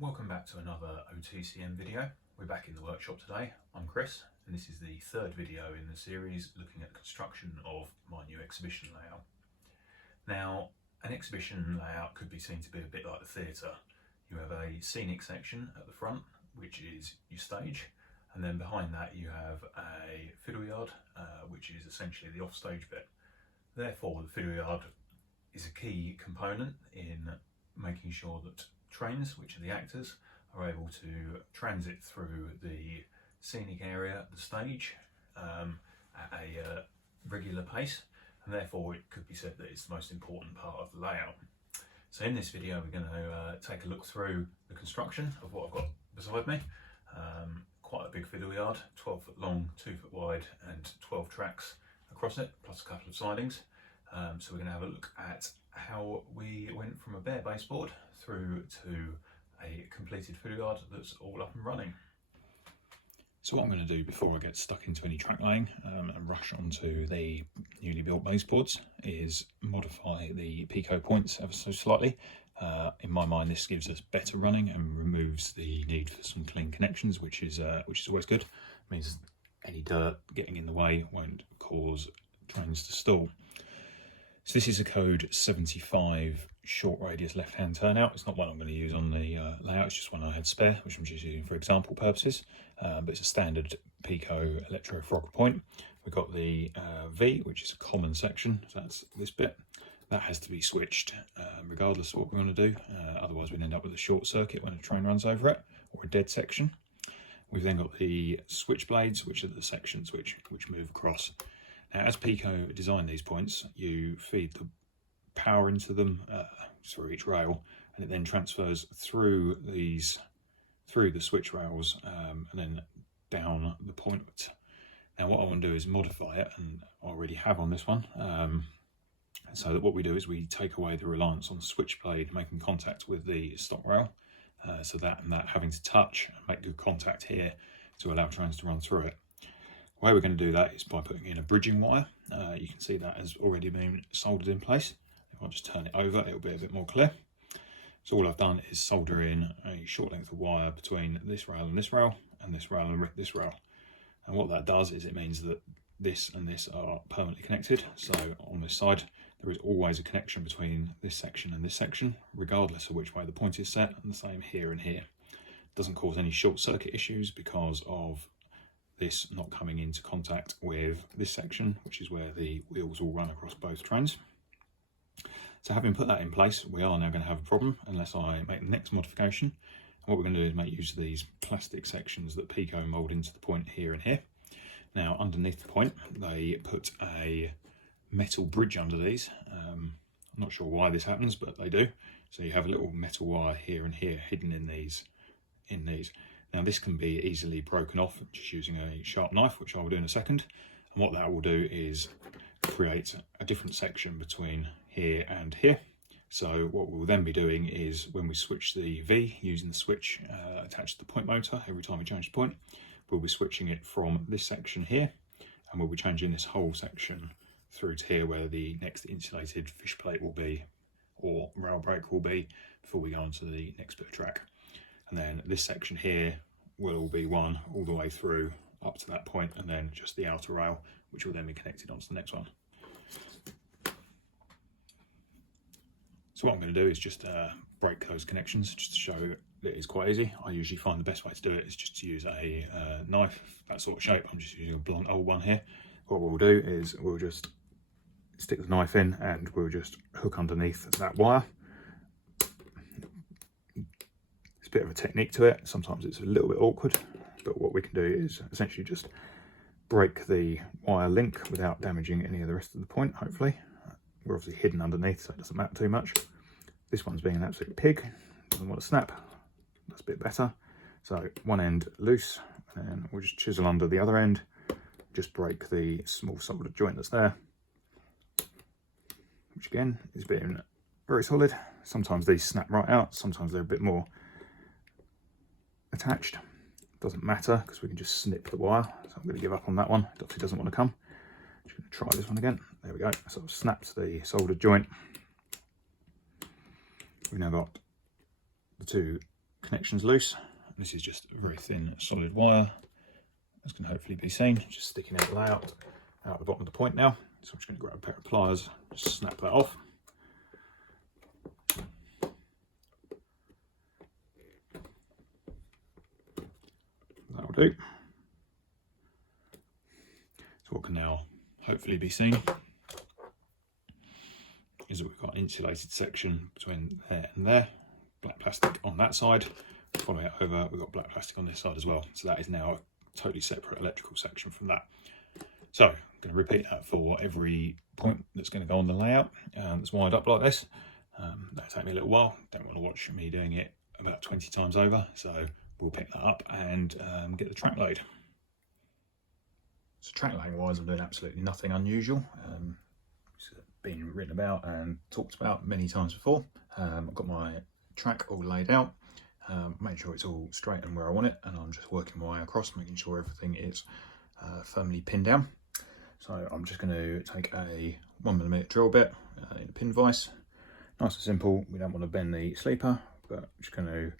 Welcome back to another OTCM video. We're back in the workshop today. I'm Chris, and this is the third video in the series looking at construction of my new exhibition layout. Now, an exhibition layout could be seen to be a bit like the theatre. You have a scenic section at the front, which is your stage, and then behind that you have a fiddle yard, which is essentially the offstage bit. Therefore, the fiddle yard is a key component in making sure that trains, which are the actors, are able to transit through the scenic area, the stage, at a regular pace, and therefore it could be said that it's the most important part of the layout. So in this video we're going to take a look through the construction of what I've got beside me. Quite a big fiddle yard, 12 foot long, 2 foot wide and 12 tracks across it, plus a couple of sidings. So we're going to have a look at how we went from a bare baseboard through to a completed fiddle yard that's all up and running. So what I'm going to do before I get stuck into any track laying and rush onto the newly built baseboards is modify the picot points ever so slightly. In my mind, this gives us better running and removes the need for some clean connections, which is always good. It means any dirt getting in the way won't cause trains to stall. So this is a code 75 short radius left hand turnout. It's not one I'm going to use on the layout, it's just one I had spare, which I'm just using for example purposes. But it's a standard Pico electro frog point. We've got the V, which is a common section, so that's this bit. That has to be switched regardless of what we want to do, otherwise we'd end up with a short circuit when a train runs over it, or a dead section. We've then got the switch blades, which are the sections which move across. Now, as Pico designed these points, you feed the power into them through each rail, and it then transfers through the switch rails and then down the point. Now, what I want to do is modify it, and I already have on this one. So that what we do is we take away the reliance on the switch blade making contact with the stop rail, so that having to touch and make good contact here to allow trains to run through it. The way we're going to do that is by putting in a bridging wire. You can see that has already been soldered in place. If I just turn it over, it'll be a bit more clear. So all I've done is solder in a short length of wire between this rail and this rail, and this rail and this rail. And what that does is it means that this and this are permanently connected. So on this side, there is always a connection between this section and this section, regardless of which way the point is set, and the same here and here. It doesn't cause any short circuit issues because of this not coming into contact with this section, which is where the wheels will run across both trains. So having put that in place, we are now going to have a problem unless I make the next modification. And what we're going to do is make use of these plastic sections that Pico mould into the point here and here. Now, underneath the point, they put a metal bridge under these. I'm not sure why this happens, but they do. So you have a little metal wire here and here hidden in these. Now, this can be easily broken off just using a sharp knife, which I will do in a second. And what that will do is create a different section between here and here. So what we'll then be doing is when we switch the V using the switch attached to the point motor, every time we change the point, we'll be switching it from this section here, and we'll be changing this whole section through to here where the next insulated fish plate will be, or rail brake will be, before we go on to the next bit of track. And then this section here will be one all the way through up to that point, and then just the outer rail, which will then be connected onto the next one. So what I'm going to do is just break those connections just to show that it's quite easy. I usually find the best way to do it is just to use a knife, that sort of shape. I'm just using a blunt old one here. What we'll do is we'll just stick the knife in and we'll just hook underneath that wire. A bit of a technique to it. Sometimes it's a little bit awkward, but what we can do is essentially just break the wire link without damaging any of the rest of the point, hopefully. We're obviously hidden underneath, so it doesn't matter too much. This one's being an absolute pig, doesn't want to snap. That's a bit better. So one end loose, and then we'll just chisel under the other end, just break the small soldered joint that's there, which again is being very solid. Sometimes these snap right out, sometimes they're a bit more attached. Doesn't matter because we can just snip the wire. So I'm going to give up on that one. It obviously doesn't want to come. Just going to try this one again. There we go. Sort of snaps the soldered joint. We've now got the two connections loose. This is just very thin solid wire, as can hopefully be seen, just sticking out the layout out the bottom of the point now. So I'm just going to grab a pair of pliers, just snap that off. That'll do. So what can now hopefully be seen is that we've got an insulated section between there and there, black plastic on that side. Following it over, we've got black plastic on this side as well. So that is now a totally separate electrical section from that. So I'm going to repeat that for every point that's going to go on the layout that's wired up like this. That'll take me a little while. Don't want to watch me doing it about 20 times over. So we'll pick that up and get the track laid. So track laying wise, I'm doing absolutely nothing unusual. It's been written about and talked about many times before. I've got my track all laid out, made sure it's all straight and where I want it, and I'm just working my way across, making sure everything is firmly pinned down. So I'm just going to take a 1mm drill bit in a pin vise. Nice and simple. We don't want to bend the sleeper, but I'm just going to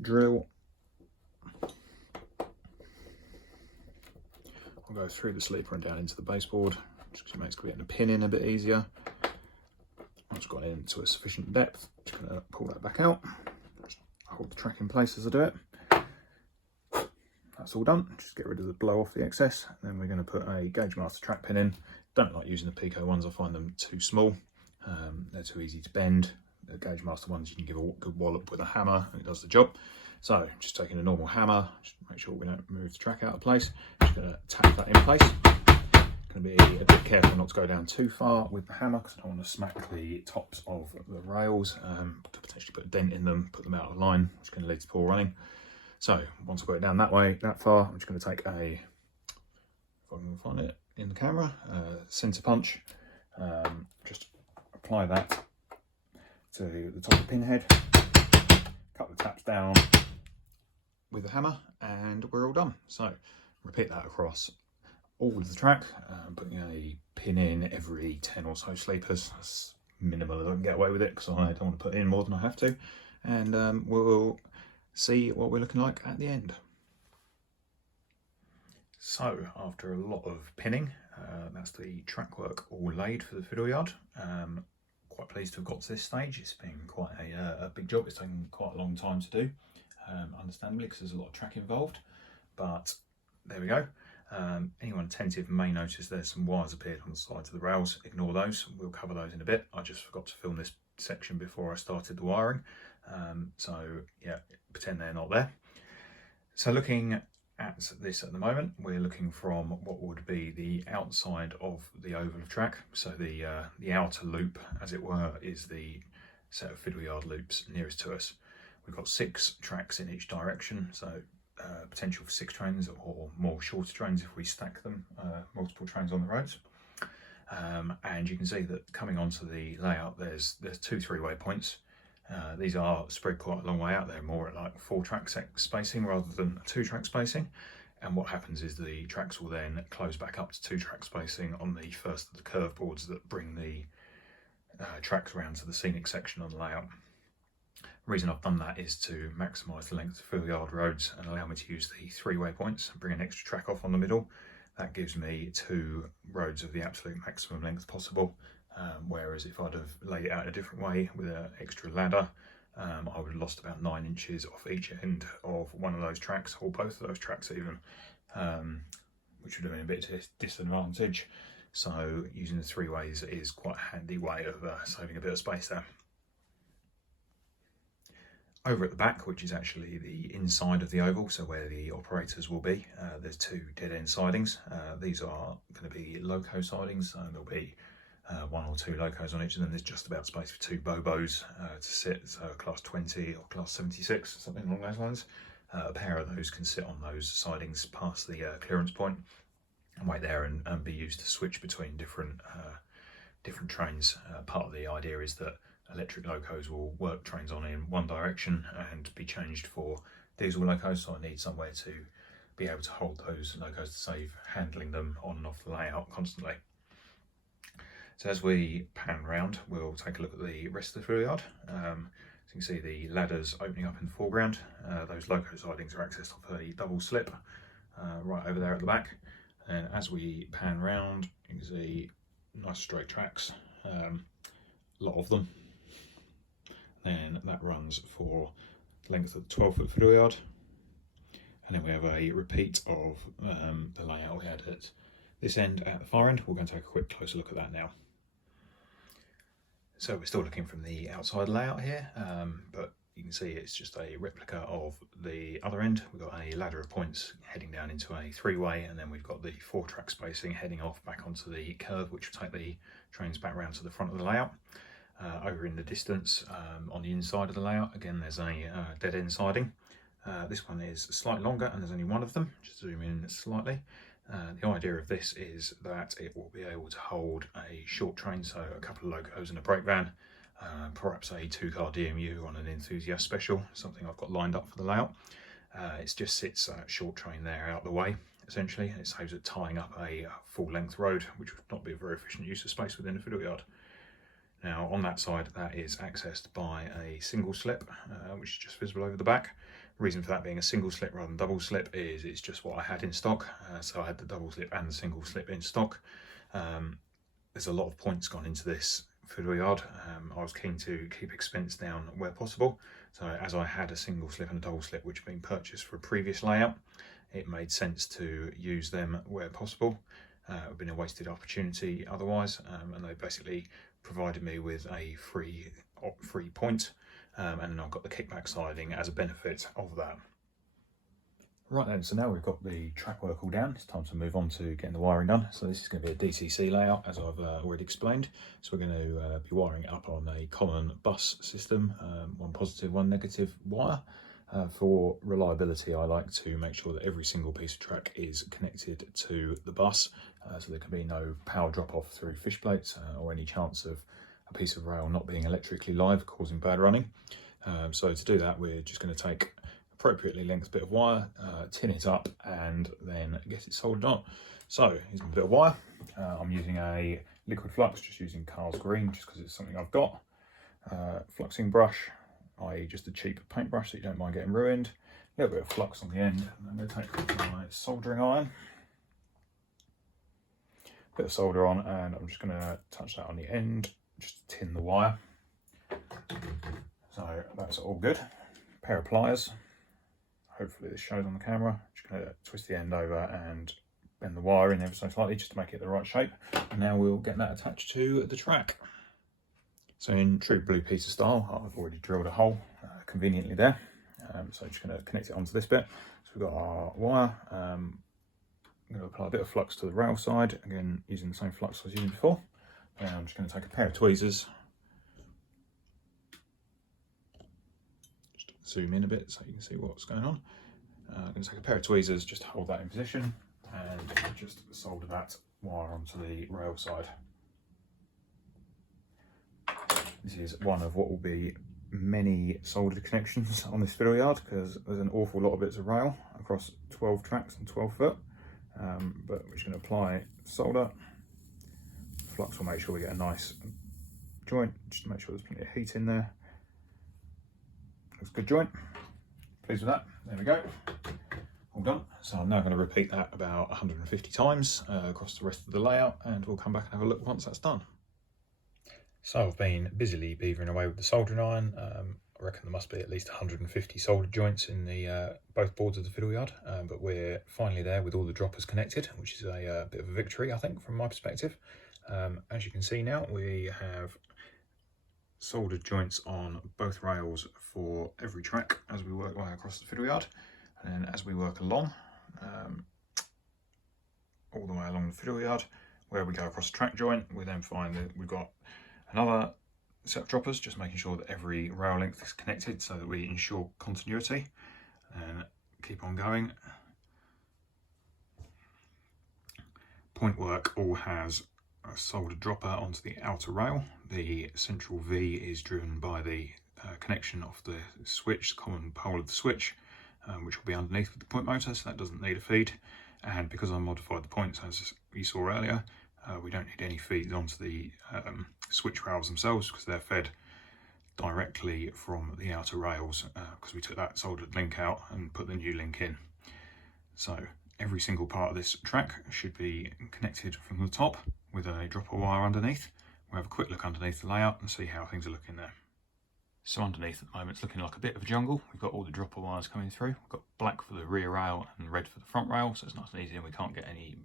drill. I'll go through the sleeper and down into the baseboard, just to make getting the pin in a bit easier. I've just got it into a sufficient depth. Just going to pull that back out. Just hold the track in place as I do it. That's all done. Just get rid of the blow off the excess. Then we're going to put a Gauge Master track pin in. Don't like using the Pico ones. I find them too small. They're too easy to bend. The Gauge Master ones, you can give a good wallop with a hammer and it does the job. So just taking a normal hammer, just make sure we don't move the track out of place. Just going to tap that in place. Going to be a bit careful not to go down too far with the hammer because I don't want to smack the tops of the rails to potentially put a dent in them, put them out of line, which is going to lead to poor running. So once I've got it down that way, that far, I'm just going to take a, if I can find it in the camera, centre punch, just apply that to the top of the pin head, couple of taps down with the hammer, and we're all done. So repeat that across all of the track, putting a pin in every 10 or so sleepers. That's minimal. I don't get away with it because I don't want to put in more than I have to, and we'll see what we're looking like at the end. So after a lot of pinning, that's the track work all laid for the fiddle yard. Quite pleased to have got to this stage. It's been quite a big job. It's taken quite a long time to do, understandably, because there's a lot of track involved, but there we go. Anyone attentive may notice there's some wires appeared on the sides of the rails. Ignore those, we'll cover those in a bit. I just forgot to film this section before I started the wiring, so yeah, pretend they're not there. So looking at this at the moment, we're looking from what would be the outside of the oval of track. So the outer loop, as it were, is the set of fiddle yard loops nearest to us. We've got 6 tracks in each direction, so potential for 6 trains or more shorter trains if we stack them, multiple trains on the roads. And you can see that coming onto the layout, there's 2 3-way points. These are spread quite a long way out. They're more at like 4-track spacing rather than 2-track spacing. And what happens is the tracks will then close back up to 2-track spacing on the first of the curve boards that bring the tracks around to the scenic section on the layout. The reason I've done that is to maximise the length of fiddle yard roads and allow me to use the 3-way points and bring an extra track off on the middle. That gives me 2 roads of the absolute maximum length possible. Whereas if I'd have laid it out a different way with an extra ladder, I would have lost about 9 inches off each end of one of those tracks, or both of those tracks even, which would have been a bit of a disadvantage. So using the 3 ways is quite a handy way of saving a bit of space there. Over at the back, which is actually the inside of the oval, so where the operators will be, there's 2 dead end sidings. These are going to be loco sidings, so there'll be 1 or 2 locos on each, and then there's just about space for 2 bobos to sit, so class 20 or class 76, something along those lines. A pair of those can sit on those sidings past the clearance point and wait there and be used to switch between different trains. Part of the idea is that electric locos will work trains on in one direction and be changed for diesel locos, so I need somewhere to be able to hold those locos to save handling them on and off the layout constantly. So as we pan round, we'll take a look at the rest of the fiddle yard. So you can see the ladders opening up in the foreground. Those loco sidings are accessed off a double slip right over there at the back. And as we pan round, you can see nice straight tracks, a lot of them. Then that runs for the length of the 12-foot fiddle yard. And then we have a repeat of the layout we had at this end at the far end. We're going to take a quick closer look at that now. So we're still looking from the outside layout here, but you can see it's just a replica of the other end. We've got a ladder of points heading down into a three-way, and then we've got the 4-track spacing heading off back onto the curve, which will take the trains back round to the front of the layout. Over in the distance, on the inside of the layout, again there's a dead end siding. This one is slightly longer and there's only one of them. Just zoom in slightly. The idea of this is that it will be able to hold a short train, so a couple of locos and a brake van, perhaps a 2-car DMU on an enthusiast special, something I've got lined up for the layout. It just sits a short train there out the way, essentially, and it saves it tying up a full-length road, which would not be a very efficient use of space within a fiddle yard. Now on that side, that is accessed by a single slip, which is just visible over the back. The reason for that being a single slip rather than double slip is it's just what I had in stock. So I had the double slip and the single slip in stock. There's a lot of points gone into this fiddle yard. I was keen to keep expense down where possible. So as I had a single slip and a double slip which had been purchased for a previous layout, it made sense to use them where possible. It would have been a wasted opportunity otherwise, and they basically provided me with a free point, and then I've got the kickback siding as a benefit of that. Right then, so now we've got the track work all down, it's time to move on to getting the wiring done. So this is going to be a DCC layout, as I've already explained. So we're going to be wiring it up on a common bus system, one positive, one negative wire. For reliability, I like to make sure that every single piece of track is connected to the bus, so there can be no power drop off through fish plates or any chance of a piece of rail not being electrically live, causing bad running. So to do that, we're just going to take appropriately length bit of wire, tin it up, and then get it soldered on. So here's a bit of wire. I'm using a liquid flux, just using Carl's Green, just because it's something I've got. Fluxing brush, i.e. just a cheap paintbrush so you don't mind getting ruined. A little bit of flux on the end, and I'm going to take my soldering iron, bit of solder on, and I'm just going to touch that on the end, just to tin the wire. So that's all good. Pair of pliers, hopefully this shows on the camera. Just going to twist the end over and bend the wire in ever so slightly just to make it the right shape. And now we'll get that attached to the track. So in true Blue Peter style, I've already drilled a hole conveniently there. So just going to connect it onto this bit. So we've got our wire. I'm going to apply a bit of flux to the rail side, again using the same flux I was using before. And I'm just going to take a pair of tweezers, just zoom in a bit so you can see what's going on. I'm going to take a pair of tweezers, just hold that in position, and just solder that wire onto the rail side. This is one of what will be many soldered connections on this fiddle yard, because there's an awful lot of bits of rail across 12 tracks and 12 foot. But we're just going to apply solder. Flux will make sure we get a nice joint, just to make sure there's plenty of heat in there. Looks good joint. Pleased with that. There we go. All done. So I'm now going to repeat that about 150 times across the rest of the layout, and we'll come back and have a look once that's done. So I've been busily beavering away with the soldering iron. I reckon there must be at least 150 soldered joints in the both boards of the fiddle yard, but we're finally there with all the droppers connected, which is a bit of a victory, I think, from my perspective. As you can see now, we have soldered joints on both rails for every track as we work way across the fiddle yard, and then as we work along, all the way along the fiddle yard, where we go across the track joint, we then find that we've got another set of droppers, just making sure that every rail length is connected so that we ensure continuity, and keep on going. Point work all has a soldered dropper onto the outer rail. The central V is driven by the connection of the switch, the common pole of the switch, which will be underneath with the point motor, so that doesn't need a feed. And because I modified the points, as you saw earlier, we don't need any feeds onto the switch rails themselves, because they're fed directly from the outer rails because we took that soldered link out and put the new link in. So every single part of this track should be connected from the top with a dropper wire underneath. We'll have a quick look underneath the layout and see how things are looking there. So underneath at the moment it's looking like a bit of a jungle. We've got all the dropper wires coming through. We've got black for the rear rail and red for the front rail, so it's nice and easy and we can't get any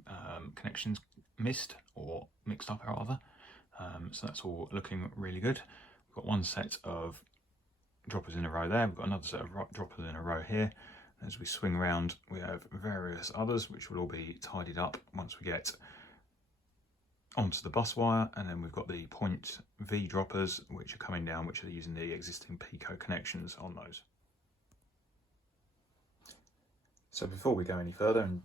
connections missed or mixed up rather. So that's all looking really good. We've got one set of droppers in a row there. We've got another set of droppers in a row here. As we swing round, we have various others which will all be tidied up once we get onto the bus wire, and then we've got the point V droppers which are coming down, which are using the existing Pico connections on those. So before we go any further and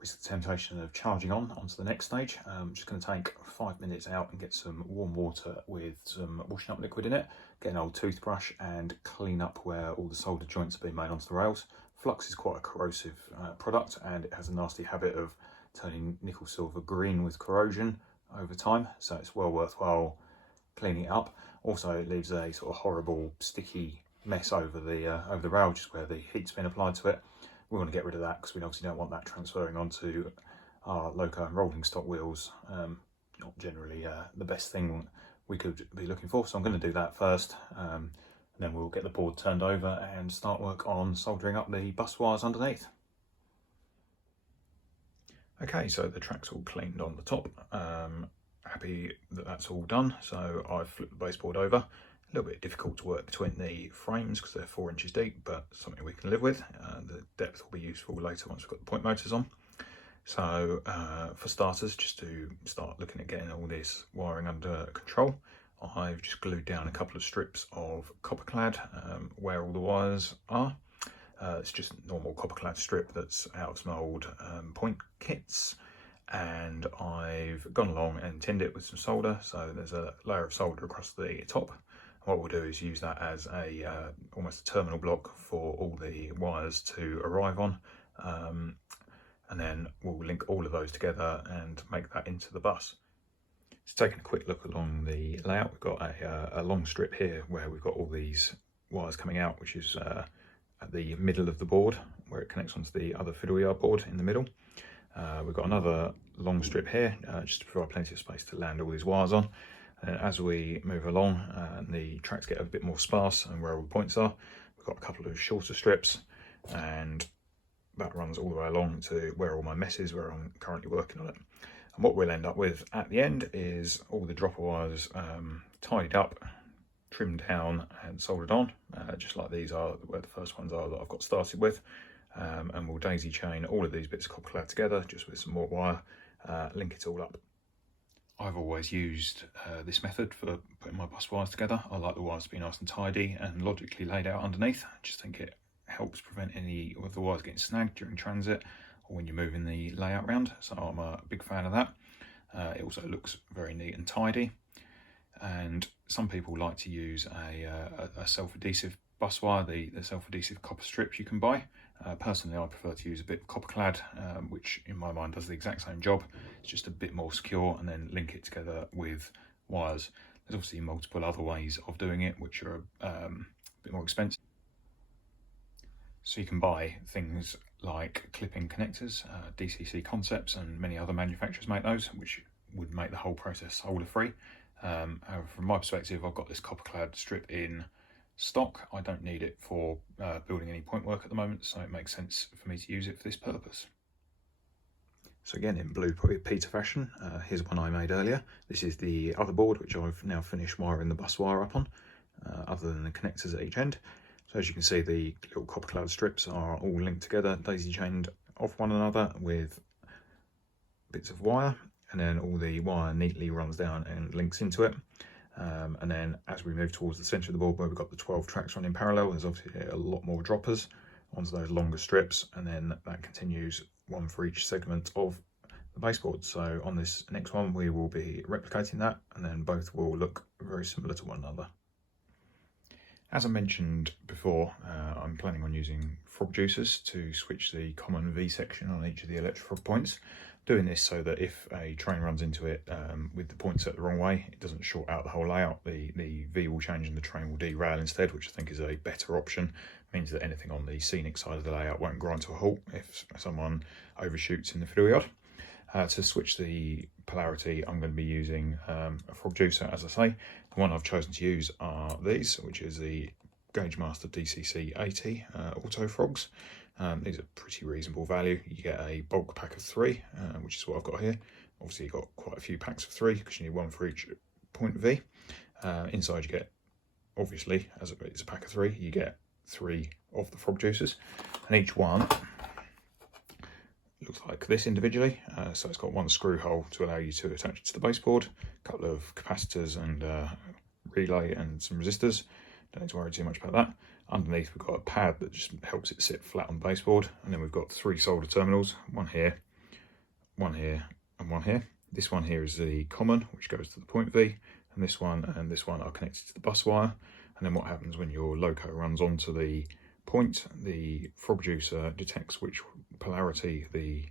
risk the temptation of charging onto the next stage, I'm just going to take 5 minutes out and get some warm water with some washing up liquid in it, get an old toothbrush and clean up where all the solder joints have been made onto the rails. Flux is quite a corrosive product and it has a nasty habit of turning nickel silver green with corrosion over time, so it's well worthwhile cleaning it up. Also it leaves a sort of horrible sticky mess over the rail just where the heat's been applied to it. We want to get rid of that because we obviously don't want that transferring onto our loco and rolling stock wheels. Not generally the best thing we could be looking for, so I'm going to do that first, and then we'll get the board turned over and start work on soldering up the bus wires underneath. Okay, so the track's all cleaned on the top. Happy that that's all done, so I've flipped the baseboard over. A little bit difficult to work between the frames because they're 4 inches deep, but something we can live with. The depth will be useful later once we've got the point motors on. So for starters, just to start looking at getting all this wiring under control, I've just glued down a couple of strips of copper clad where all the wires are. It's just normal copper clad strip that's out of some old point kits, and I've gone along and tinned it with some solder, so there's a layer of solder across the top. What we'll do is use that as a almost a terminal block for all the wires to arrive on, and then we'll link all of those together and make that into the bus. So taking a quick look along the layout, we've got a long strip here where we've got all these wires coming out, which is at the middle of the board where it connects onto the other fiddle yard board in the middle. We've got another long strip here just to provide plenty of space to land all these wires on. And as we move along and the tracks get a bit more sparse and where all the points are, we've got a couple of shorter strips, and that runs all the way along to where all my mess is, where I'm currently working on it. And what we'll end up with at the end is all the dropper wires tied up, trimmed down and soldered on, just like these are where the first ones are that I've got started with. And we'll daisy chain all of these bits of copper clad together just with some more wire, link it all up. I've always used this method for putting my bus wires together. I like the wires to be nice and tidy and logically laid out underneath. I just think it helps prevent any of the wires getting snagged during transit or when you're moving the layout around, so I'm a big fan of that. It also looks very neat and tidy, and some people like to use a self-adhesive bus wire, the self-adhesive copper strips you can buy. Personally, I prefer to use a bit of copper clad, which in my mind does the exact same job. It's just a bit more secure, and then link it together with wires. There's obviously multiple other ways of doing it, which are a bit more expensive. So you can buy things like clip-in connectors, DCC Concepts, and many other manufacturers make those, which would make the whole process solder-free. However, from my perspective, I've got this copper clad strip in stock. I don't need it for building any point work at the moment, so it makes sense for me to use it for this purpose. So again, in blue Peter fashion, here's one I made earlier. This is the other board, which I've now finished wiring the bus wire up on, other than the connectors at each end. So as you can see, the little copper clad strips are all linked together, daisy chained off one another with bits of wire, and then all the wire neatly runs down and links into it. And then as we move towards the centre of the board where we've got the 12 tracks running parallel, there's obviously a lot more droppers onto those longer strips, and then that continues one for each segment of the baseboard. So on this next one we will be replicating that, and then both will look very similar to one another. As I mentioned before, I'm planning on using frog juicers to switch the common V section on each of the electric frog points. Doing this so that if a train runs into it with the point set the wrong way, it doesn't short out the whole layout. The V will change and the train will derail instead, which I think is a better option. Means that anything on the scenic side of the layout won't grind to a halt if someone overshoots in the fiddle yard. To switch the polarity, I'm going to be using a frog juicer, as I say. The one I've chosen to use are these, which is the Gauge Master DCC 80 Autofrogs. These are pretty reasonable value. You get a bulk pack of 3, which is what I've got here. Obviously you've got quite a few packs of 3 because you need 1 for each point V. Inside you get, obviously, as it's a pack of 3, you get 3 of the frog juicers, and each one looks like this individually. So it's got 1 screw hole to allow you to attach it to the baseboard, a couple of capacitors and relay and some resistors. Don't need to worry too much about that. Underneath we've got a pad that just helps it sit flat on the baseboard, and then we've got 3 solder terminals, one here, and one here. This one here is the common, which goes to the point V, and this one are connected to the bus wire. And then what happens when your loco runs onto the point, the frog juicer detects which polarity the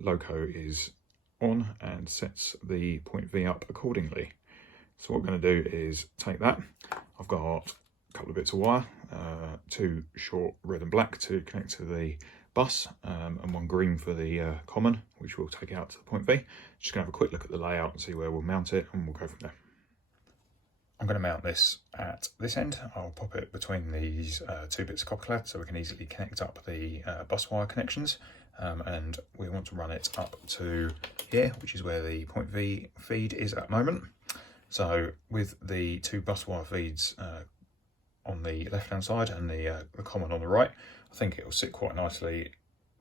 loco is on and sets the point V up accordingly. So what we're going to do is take that. I've got a couple of bits of wire, 2 short red and black to connect to the bus, and 1 green for the common, which we'll take out to the point V. Just going to have a quick look at the layout and see where we'll mount it, and we'll go from there. I'm going to mount this at this end. I'll pop it between these 2 bits of copper clad so we can easily connect up the bus wire connections, and we want to run it up to here, which is where the point V feed is at the moment. So with the 2 bus wire feeds on the left hand side and the common on the right, I think it will sit quite nicely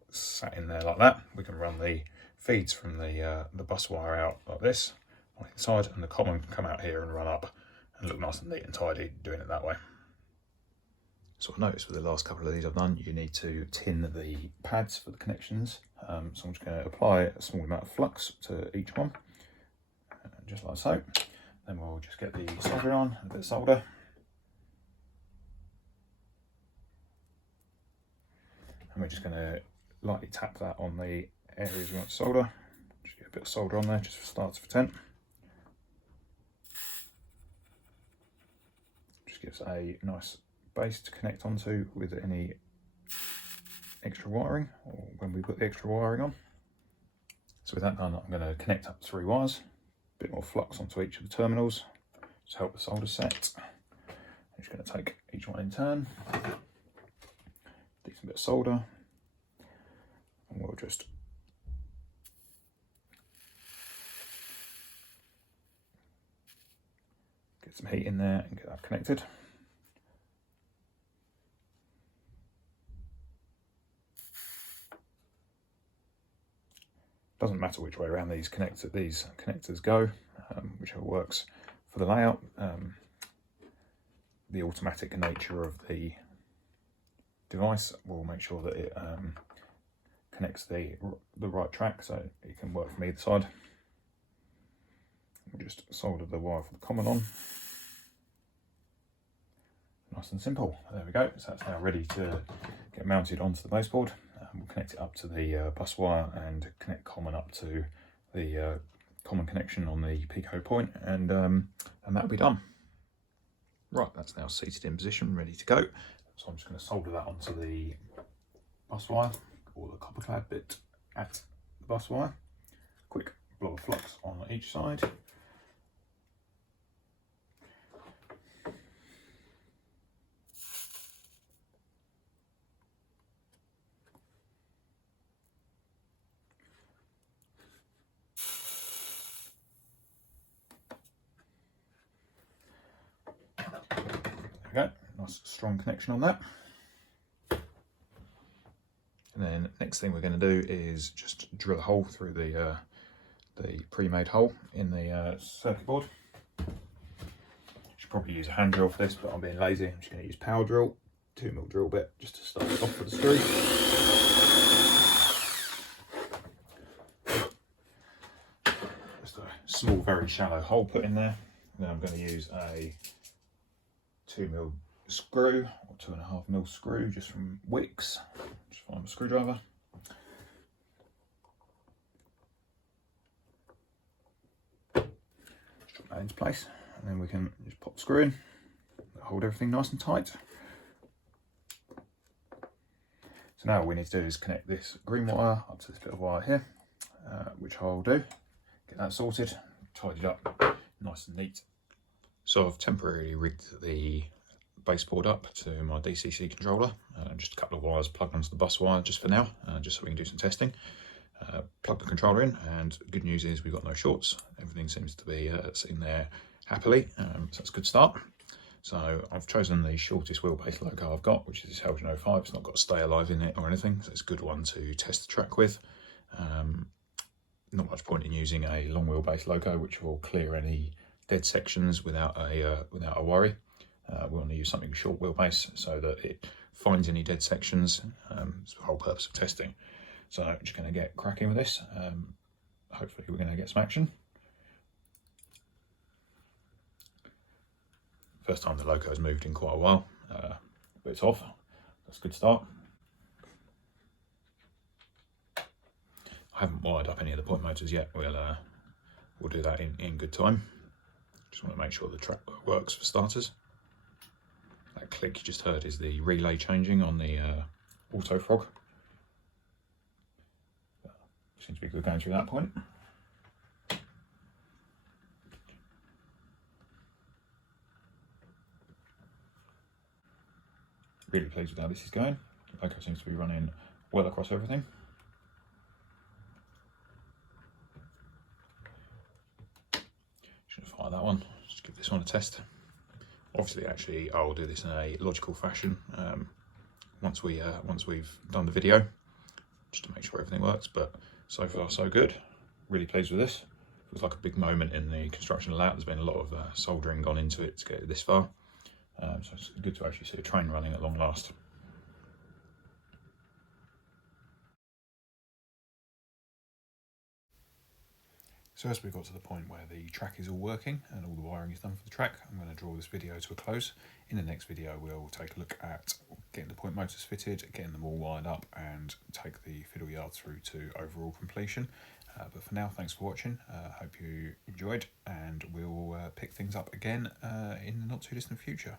sat in there like that. We can run the feeds from the bus wire out like this on the side, and the common can come out here and run up and look nice and neat and tidy doing it that way. So I noticed with the last couple of these I've done, you need to tin the pads for the connections. So I'm just going to apply a small amount of flux to each one, just like so. Then we'll just get the solder on, a bit of solder. And we're just going to lightly tap that on the areas we want to solder. Just get a bit of solder on there, just for starts for tent. Just gives a nice base to connect onto with any extra wiring, or when we put the extra wiring on. So with that done, I'm going to connect up 3 wires, a bit more flux onto each of the terminals to help the solder set. I'm just going to take each one in turn, decent bit of solder, and we'll just get some heat in there and get that connected. Doesn't matter which way around these connectors go, whichever works for the layout. The automatic nature of the device will make sure that it connects the right track, so it can work from either side. We'll just solder the wire for the common on. Nice and simple. There we go. So that's now ready to get mounted onto the baseboard. We'll connect it up to the bus wire and connect common up to the common connection on the Pico point, and that'll be done. Right, that's now seated in position, ready to go. So I'm just going to solder that onto the bus wire, or the copper clad bit at the bus wire. Quick blob of flux on each side. There we go, nice strong connection on that. And then next thing we're going to do is just drill a hole through the pre-made hole in the circuit board. Should probably use a hand drill for this, but I'm being lazy. I'm just going to use power drill, 2mm drill bit, just to start it off with the screw. Just a small, very shallow hole put in there. And then I'm going to use a 2mm screw, or 2.5mm screw, just from Wicks. Just find a screwdriver. Just drop that into place, and then we can just pop the screw in, hold everything nice and tight. So now all we need to do is connect this green wire up to this bit of wire here, which I'll do. Get that sorted, tidied up, nice and neat. So I've temporarily rigged the baseboard up to my DCC controller, just a couple of wires plugged onto the bus wire just for now, just so we can do some testing. Plug the controller in, and good news is we've got no shorts. Everything seems to be sitting there happily, so that's a good start. So I've chosen the shortest wheelbase loco I've got, which is this Helgen 05. It's not got Stay Alive in it or anything, so it's a good one to test the track with. Not much point in using a long wheelbase loco, which will clear any dead sections without a worry. We want to use something short wheelbase so that it finds any dead sections. It's the whole purpose of testing. So I'm just going to get cracking with this. Hopefully we're going to get some action. First time the loco has moved in quite a while, but it's off. That's a good start. I haven't wired up any of the point motors yet. We'll do that in good time. Just want to make sure the track works for starters. That click you just heard is the relay changing on the Autofrog. Seems to be good going through that point. Really pleased with how this is going. The loco seems to be running well across everything. Should fire that one. Just give this one a test. Obviously, actually, I'll do this in a logical fashion once we've done the video, just to make sure everything works. But so far, so good. Really pleased with this. Feels like a big moment in the construction layout. There's been a lot of soldering gone into it to get it this far. So it's good to actually see a train running at long last. So as we got to the point where the track is all working and all the wiring is done for the track, I'm going to draw this video to a close. In the next video we'll take a look at getting the point motors fitted, getting them all wired up, and take the fiddle yard through to overall completion. But for now, thanks for watching. Hope you enjoyed, and we'll pick things up again in the not too distant future.